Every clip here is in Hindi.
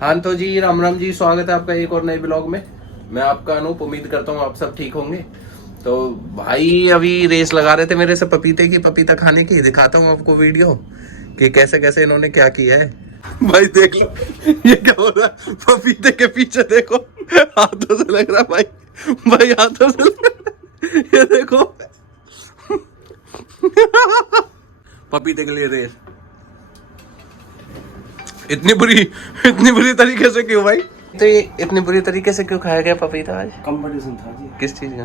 हाँ तो जी राम राम जी, स्वागत है आपका एक और नए ब्लॉग में। मैं आपका अनूप, उम्मीद करता हूँ आप सब ठीक होंगे। तो भाई अभी रेस लगा रहे थे मेरे से पपीते की, पपीता खाने की। दिखाता हूँ आपको वीडियो कि कैसे कैसे इन्होंने क्या किया है। भाई देख लो ये क्या हो रहा है, पपीते के पीछे देखो, हाथों से लग रहा भाई, भाई हाथों से ये देखो पपीते के लिए रेस। इतनी बुरी तरीके से क्यों भाई? तो ये इतनी बुरी तरीके से क्यों खाया गया पपीता आज? कंपटीशन था जी। किस चीज का?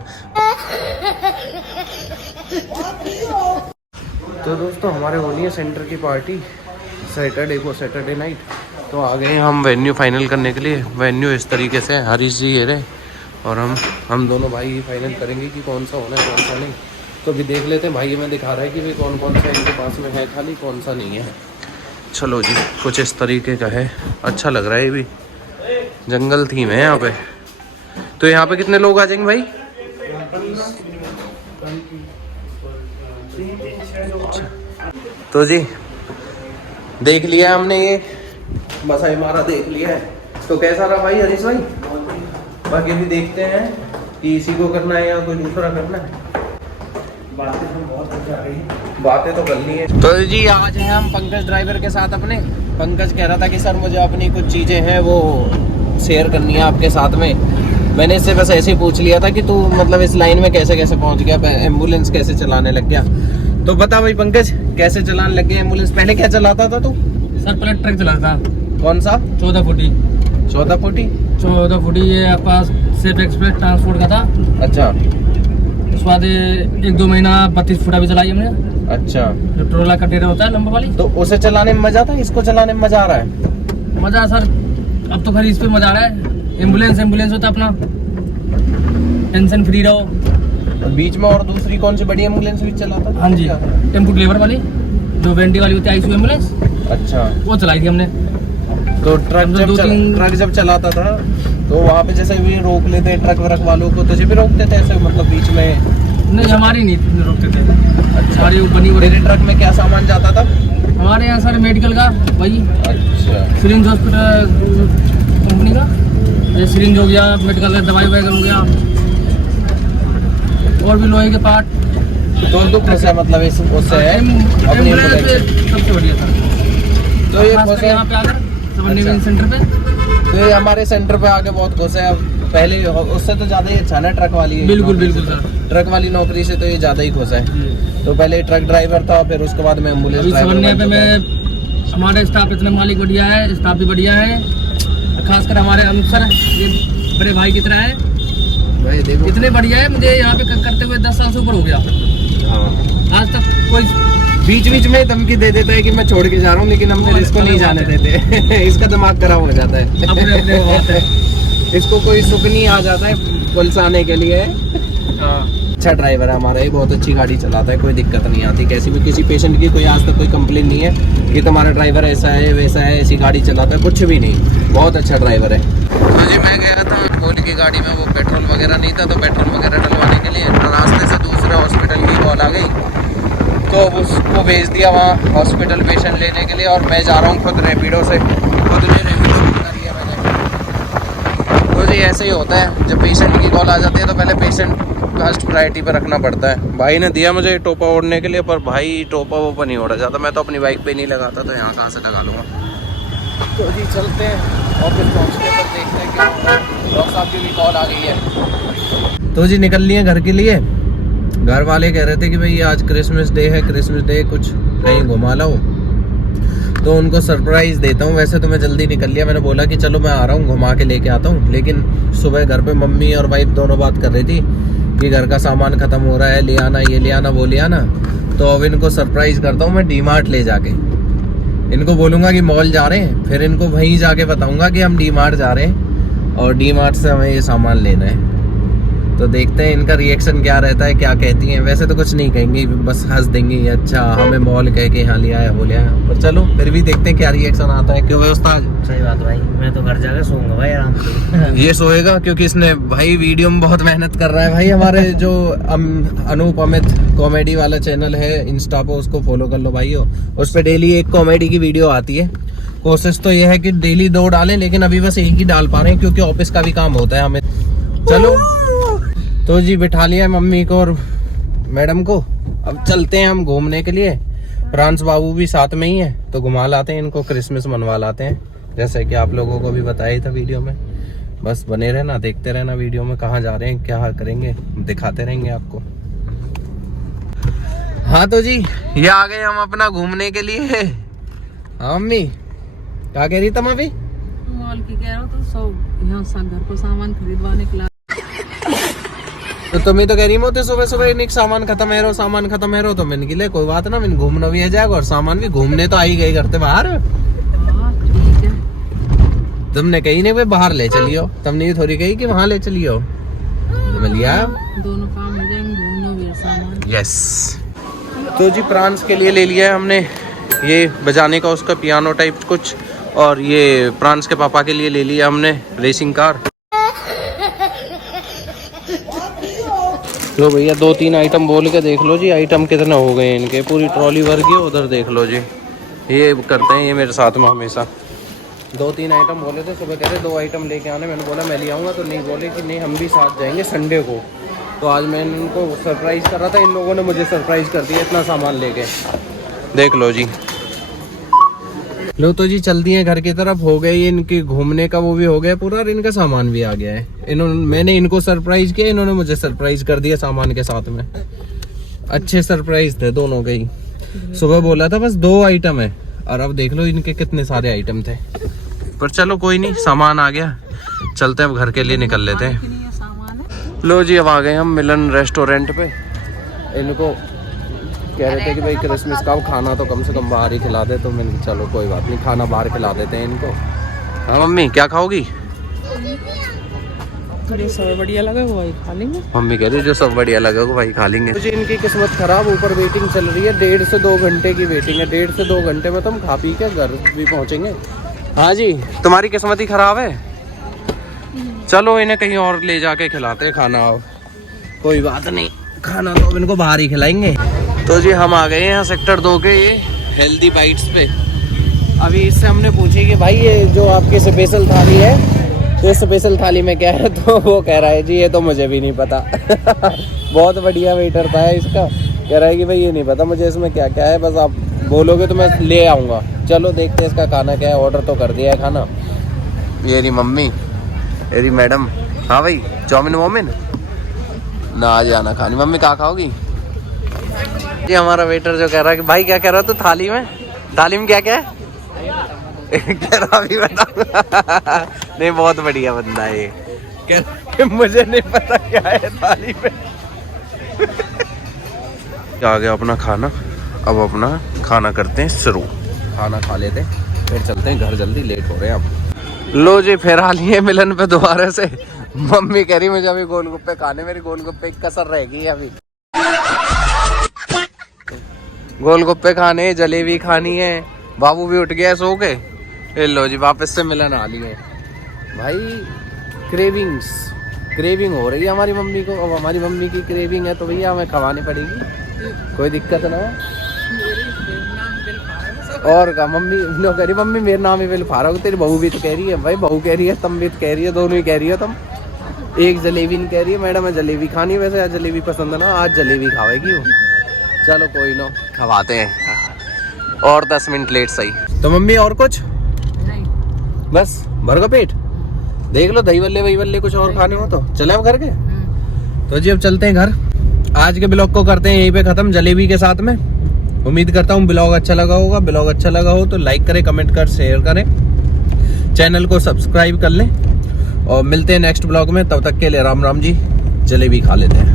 तो दोस्तों हमारे होनी है सेंटर की पार्टी सैटरडे को, सैटरडे नाइट। तो आ गए हम वेन्यू फाइनल करने के लिए। वेन्यू इस तरीके से हरीश जी ये रहे और हम दोनों भाई ही फाइनल करेंगे कि कौन सा होना है कौन सा नहीं। तो अभी देख लेते हैं, भाई हमें दिखा रहा है कि भाई कौन कौन सा इनके पास में है, खाली कौन सा नहीं है। चलो जी, कुछ इस तरीके का है, अच्छा लग रहा है। ये भी जंगल थीम है यहाँ पे। तो यहाँ पे कितने लोग आ जाएंगे भाई? तो जी देख लिया हमने, ये बसा हमारा देख लिया है। तो कैसा रहा भाई हरीश भाई? बाकी अभी देखते हैं कि इसी को करना है या कोई दूसरा करना है। बातें तो करनी है। तो जी आज हैं हम पंकज ड्राइवर के साथ अपने। पंकज कह रहा था कि सर मुझे अपनी कुछ चीज़ें हैं वो शेयर करनी है आपके साथ में। मैंने इससे बस ऐसे ही पूछ लिया था कि तू मतलब इस लाइन में कैसे कैसे पहुंच गया, एम्बुलेंस कैसे चलाने लग गया। तो बता भाई पंकज, कैसे चलाने लग गया एम्बुलेंस? पहले क्या चलाता था तू? सर पहले ट्रक चलाता। कौन सा? 14 फुटी। 14 फुटी ये आपका सेफ एक्सप्रेस ट्रांसपोर्ट का था। अच्छा। उसके बाद 1-2 महीना 32 फुटा भी चलाई हमने। अच्छा। जो ट्रोला का टेरा होता है लंबा वाली, तो उसे चलाने में मजा था, इसको चलाने में मजा आ रहा है? मजा सर अब तो खैर इस पे मजा आ रहा है। एम्बुलेंस होता अपना, टेंशन फ्री रहो। और बीच में और दूसरी कौन सी बड़ी एम्बुलेंस भी चलाता था? हाँ जी, टेम्पो ड्राइवर वाली जो वेंटी वाली होती है, आईसीयू एम्बुलेंस। अच्छा। वो चलाई थी हमने। तो ट्रक जब चलाता था तो वहाँ पे जैसे भी रोक लेते ट्रक व्रक वालों को, तुझे भी रोकते थे ऐसे मतलब बीच में? नहीं, हमारी नहीं रोकते थे। अच्छा। हमारी बनी हुई। तेरे ट्रक में क्या सामान जाता था? हमारे यहाँ सर मेडिकल का वही। अच्छा। सिरिंज हॉस्पिटल कंपनी का, जैसे सिरिंज हो गया, मेडिकल का दवाई वगैरह हो गया, और भी लोहे के पार्ट। तो खुश है मतलब इस उससे है अपनी एम्बुलेंस सबसे बढ़िया था। तो ये खुश है यहाँ पे आकर सबरनेशन सेंटर पे। तो ये हमारे सेंटर पे आके बहुत खुश है। अब पहले उससे तो ज्यादा ही अच्छा ना ट्रक वाली। बिल्कुल सर, ट्रक वाली नौकरी से तो ये ज्यादा ही खुश है। तो पहले ट्रक ड्राइवर था, फिर उसके बाद में एम्बुलेंस ड्राइवर। में हमारे स्टाफ इतने मालिक बढ़िया है, स्टाफ भी बढ़िया है, खासकर हमारे अनसर ये बड़े भाई की तरह है भाई। देखो इतने बढ़िया है, मुझे यहाँ पे करते हुए 10 साल से ऊपर हो गया। हाँ। आज तक कोई बीच में धमकी दे देता है कि मैं छोड़ के जा रहा हूँ, लेकिन हम इसको नहीं जाने देते। इसका दिमाग खराब हो जाता है। अपने बात है। इसको कोई सुख नहीं आ जाता है पुलिस आने के लिए। अच्छा ड्राइवर है हमारा, ये बहुत अच्छी गाड़ी चलाता है, कोई दिक्कत नहीं आती कैसी भी। किसी पेशेंट की कोई आज तक कोई कंप्लेन नहीं है कि तुम्हारा ड्राइवर ऐसा है वैसा है, ऐसी गाड़ी चलाता है, कुछ भी नहीं। बहुत अच्छा ड्राइवर है। तो जी मैं गया था कोल की गाड़ी में, वो पेट्रोल वगैरह नहीं था, तो पेट्रोल वगैरह डलवाने के लिए रास्ते से दूसरे हॉस्पिटल की कॉल आ गई, तो उसको भेज दिया वहाँ हॉस्पिटल पेशेंट लेने के लिए। और मैं जा रहा हूँ खुद रैपिडो से, खुद ने रैपिडो बुक कर लिया मैंने। तो जी ऐसे ही होता है, जब पेशेंट की कॉल आ जाती है तो पहले पेशेंट फर्स्ट प्रायोरिटी पे रखना पड़ता है। भाई ने दिया मुझे टोपा ओढ़ने के लिए, पर भाई टोपा वोपा नहीं ओढ़ा जाता। मैं तो अपनी बाइक पे नहीं लगाता, तो यहाँ कहाँ से लगा लूँगा। तो जी चलते हैं ऑफिस पहुँचने पर देखते हैं क्या होता है। डॉक्टर साहब की भी कॉल आ गई है। तो जी निकल लिए घर के लिए। घर वाले कह रहे थे कि भाई आज क्रिसमस डे है, क्रिसमस डे कुछ कहीं घुमा लाओ, तो उनको सरप्राइज़ देता हूँ। वैसे तो मैं जल्दी निकल लिया, मैंने बोला कि चलो मैं आ रहा हूँ घुमा के लेके आता हूँ। लेकिन सुबह घर पे मम्मी और वाइफ दोनों बात कर रही थी कि घर का सामान ख़त्म हो रहा है, ले आना, ये ले आना, वो ले आना। तो अब इनको सरप्राइज़ करता हूँ मैं डी-मार्ट ले जाके। इनको बोलूँगा कि मॉल जा रहे हैं, फिर इनको वहीं जाके बताऊँगा कि हम डी-मार्ट जा रहे हैं और डी-मार्ट से हमें ये सामान लेना है। तो देखते हैं इनका रिएक्शन क्या रहता है, क्या कहती हैं। वैसे तो कुछ नहीं कहेंगे, बस हंस देंगे, अच्छा हमें मॉल कह के यहाँ ले आया वो ले आया। पर चलो फिर भी देखते हैं क्या रिएक्शन आता है। क्यों व्यवस्था? सही बात भाई, मैं तो घर जाकर सोऊंगा भाई आराम से। ये सोएगा क्योंकि इसने भाई वीडियो में बहुत मेहनत कर रहा है भाई। हमारे जो अनूप अमित कॉमेडी वाला चैनल है इंस्टा पे, उसको फॉलो कर लो भाइयों। उस पर डेली एक कॉमेडी की वीडियो आती है, कोशिश तो ये है कि डेली 2 डालें, लेकिन अभी बस एक ही डाल पा रहे हैं क्योंकि ऑफिस का भी काम होता है हमें। चलो तो जी बिठा लिया मम्मी को और मैडम को, अब चलते हैं हम घूमने के लिए। फ्रांस बाबू भी साथ में ही है तो घुमा लाते हैं इनको, क्रिसमस मनवा लाते हैं, जैसे कि आप लोगों को भी बताया था वीडियो में। बस बने रहना, देखते रहना वीडियो में कहाँ जा रहे हैं, क्या करेंगे, दिखाते रहेंगे आपको। हाँ तो जी ये आ गए हम अपना घूमने के लिए। हाँ मम्मी क्या कह रही तुम अभी? मॉल की कह रहा हूँ तो सब यहाँ घर को सामान खरीदवाने के लिए। तो तुम ही तो कह रही मोते सुबह सुबह इन्हीं सामान खत्म है, सामान खत्म है, तो मैंने के लिए कोई बात ना, मैंने घूमना भी आ जाएगा और सामान भी। घूमने तो आई गई करते बाहर। ठीक है, तुमने कही नहीं भाई बाहर ले चलियो, तुमने ये थोड़ी कही कि वहाँ ले चलियो। तो लिया दोनों काम हो जाएंगे, घूमना भी सामान। यस। तो जी फ्रांस के लिए ले लिया है हमने ये बजाने का उसका पियानो टाइप कुछ, और ये फ्रांस के पापा के लिए ले लिया हमने रेसिंग कार। लो भैया 2-3 आइटम बोल के देख लो जी, आइटम कितने हो गए इनके, पूरी ट्रॉली भर गई। उधर देख लो जी, ये करते हैं ये मेरे साथ में हमेशा। 2-3 आइटम बोले थे सुबह, कह रहे 2 आइटम लेके आने, मैंने बोला मैं ले आऊँगा, तो नहीं बोले कि नहीं हम भी साथ जाएंगे संडे को। तो आज मैंने इनको सरप्राइज़ कर रहा था, इन लोगों ने मुझे सरप्राइज़ कर दिया इतना सामान लेके। देख लो जी। लो तो जी चलती हैं घर की तरफ। हो गए ये इनके घूमने का वो भी हो गया पूरा, और इनका सामान भी आ गया है। मैंने इनको सरप्राइज किया, इन्होंने मुझे सरप्राइज कर दिया सामान के साथ में। अच्छे सरप्राइज थे दोनों के ही। सुबह बोला था बस 2 आइटम है, और अब देख लो इनके कितने सारे आइटम थे। पर चलो कोई नहीं, सामान आ गया, चलते हैं अब घर के लिए निकल लेते हैं। लो जी अब आ गए हम मिलन रेस्टोरेंट पे। इनको कह रहे थे कि भाई क्रिसमस का खाना तो कम से कम बाहर ही खिला दे, तो मैंने चलो कोई बात नहीं, खाना बाहर खिला देते हैं इनको। हाँ मम्मी क्या खाओगी? जो सब बढ़िया लगे वो वही खा लेंगे। मम्मी कह रही जो सब बढ़िया लगे वो भाई खा लेंगे। मुझे इनकी किस्मत खराब, ऊपर वेटिंग चल रही है, 1.5 से 2 घंटे की वेटिंग है। 1.5 से 2 घंटे में तो हम खा पी के घर भी पहुँचेंगे। हाँ जी तुम्हारी किस्मत ही खराब है। चलो इन्हें कहीं और ले जाके खिलाते हैं खाना। कोई बात नहीं, खाना तो अब इनको बाहर ही खिलाएंगे। तो जी हम आ गए हैं यहाँ सेक्टर 2 के ये हेल्दी बाइट्स पे। अभी इससे हमने पूछी कि भाई ये जो आपकी स्पेशल थाली है, तो स्पेशल थाली में क्या है, तो वो कह रहा है जी ये तो मुझे भी नहीं पता। बहुत बढ़िया वेटर था इसका, कह रहा है कि भाई ये नहीं पता मुझे इसमें क्या क्या है, बस आप बोलोगे तो मैं ले आऊँगा। चलो देखते हैं इसका खाना क्या है। ऑर्डर तो कर दिया है खाना। ये रही मम्मी, ये रही मैडम। हाँ भाई चाउमिन वाउमिन ना आज आना खानी। मम्मी क्या खाओगी? ये हमारा वेटर जो कह रहा है कि भाई क्या कह रहा है, तो थाली में क्या क्या है? कह रहा भी बता। नहीं बहुत बढ़िया बंदा है ये, कह रहा कि मुझे नहीं पता क्या है थाली में। आ गया अपना खाना, अब अपना खाना करते हैं शुरू। खाना खा लेते हैं फिर चलते हैं घर, जल्दी लेट हो रहे हैं अब। लो जी फिर आ लिए मिलन पे दोबारा से। मम्मी कह रही मुझे अभी गोलगप्पे खाने, मेरी गोलगप्पे की कसर रहेगी अभी। गोलगप्पे खाने, जलेबी खानी है। बाबू भी उठ गया है सो के। लो जी वापस से मिलन आ लिए भाई। क्रेविंग हो रही है हमारी मम्मी को। अब हमारी मम्मी की क्रेविंग है तो भैया हमें खवानी पड़ेगी, कोई दिक्कत ना हो। और का मम्मी नो कह रही, मम्मी मेरा नाम ही बिल फारा। तेरी बहू भी तो कह रही है भाई, बहू कह रही है, तुम भी तो कह रही है, दोनों ही कह रही है तुम। एक जलेबी नहीं कह रही है मैडम, है जलेबी खानी। वैसे आज जलेबी पसंद है ना, आज जलेबी खावेगी वो। चलो कोई ना, खवाते हैं। और 10 मिनट लेट सही तो मम्मी। और कुछ नहीं, बस भर का पेट। देख लो दही बल्ले कुछ और खाने हो तो चले अब घर के। तो जी अब चलते हैं घर। आज के ब्लॉग को करते हैं यहीं पे खत्म, जलेबी के साथ में। उम्मीद करता हूँ ब्लॉग अच्छा लगा होगा। ब्लॉग अच्छा लगा हो तो लाइक करें, कमेंट कर, शेयर करें, चैनल को सब्सक्राइब कर लें, और मिलते हैं नेक्स्ट ब्लॉग में। तब तक के लिए राम राम जी। जलेबी खा लेते हैं।